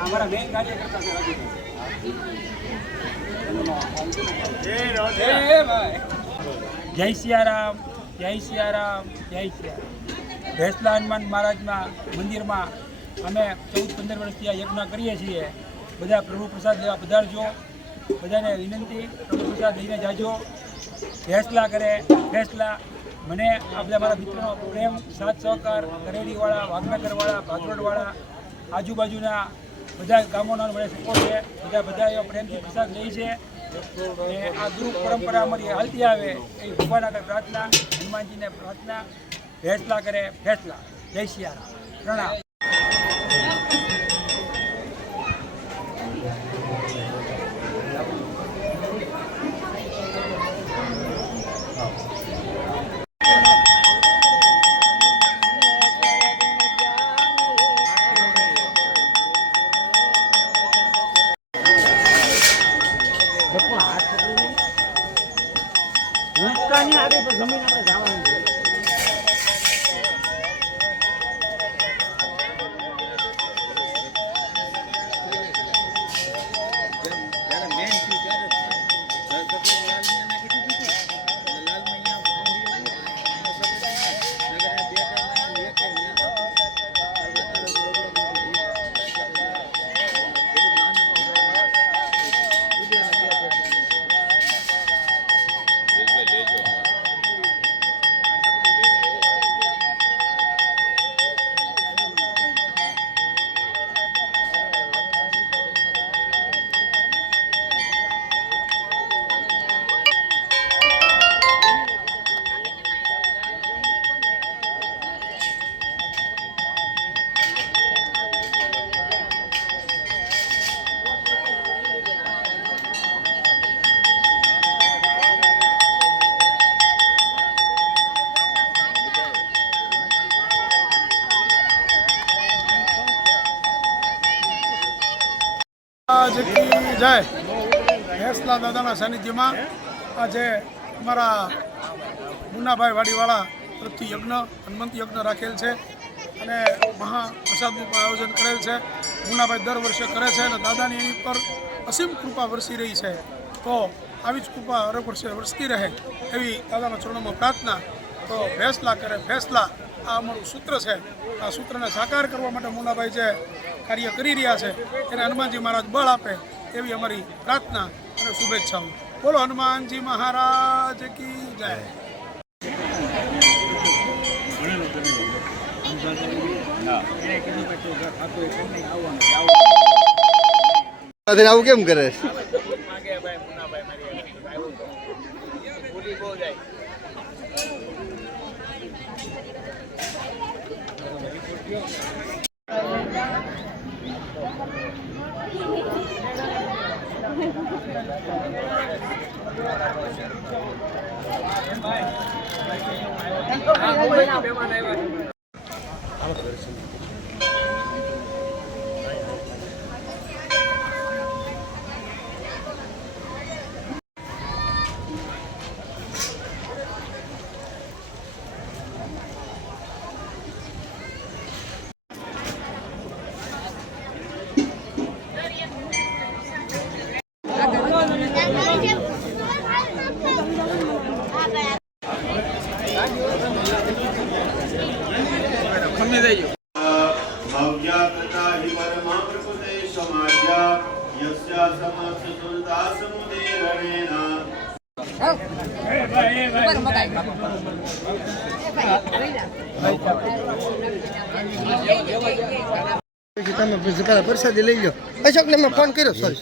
हमारा मेन कार्यकर्ता जय सियाराम जय सियाराम जय सियाराम। ભેસલા હનુમાન મહારાજના મંદિરમાં અમે 14-15 વર્ષથી આ યજ્ઞ કરીએ છીએ। બધા પ્રભુ પ્રસાદ લેવા પધારજો। બધાને વિનંતી, પ્રભુ પ્રસાદ લઈને જાજો। ભેસલા કરે ભેસલા। મને આ બધા મારા મિત્રોનો પ્રેમ, સાથ સહકાર, કરેડીવાળા, વાઘનગરવાળા, ભાદરોડવાળા, આજુબાજુના બધા ગામોના મને સપોર્ટ છે। બધા એવા પ્રેમથી પ્રસાદ લે છે। આ ગુરુ પરંપરા અમારી હાલતી આવે એ ભગવાન આગળ પ્રાર્થના, હનુમાનજીને પ્રાર્થના। ભેસલા કરે ભેસલા। જય સિયારામ, પ્રણામ। आगे तो जमीन આપણે જવાનું છે। જય ભેસલા દાદાના સાનિધ્યમાં આજે અમારા મુન્નાભાઈ વાડીવાળા તરફથી યજ્ઞ, હનુમંત યજ્ઞ રાખેલ છે અને મહાપ્રસાદનું પણ આયોજન કરેલ છે। મુન્નાભાઈ દર વર્ષે કરે છે અને દાદાની એની પર અસીમ કૃપા વરસી રહી છે। તો આવી જ કૃપા હર વર્ષે વરસતી રહે એવી દાદાના ચરણોમાં પ્રાર્થના। તો ભેસલા કરે ભેસલા આ અમારું સૂત્ર છે। આ સૂત્રને સાકાર કરવા માટે મુન્નાભાઈ જે કાર્ય કરી રહ્યા છે એને હનુમાનજી મહારાજ બળ આપે એવી અમારી પ્રાર્થના અને શુભેચ્છાઓ। બોલો હનુમાનજી મહારાજ કી જય। આવું કેમ કરે? તમે પ્રસાદી લઈ લો। અશોકને મેં ફોન કર્યો, સોરી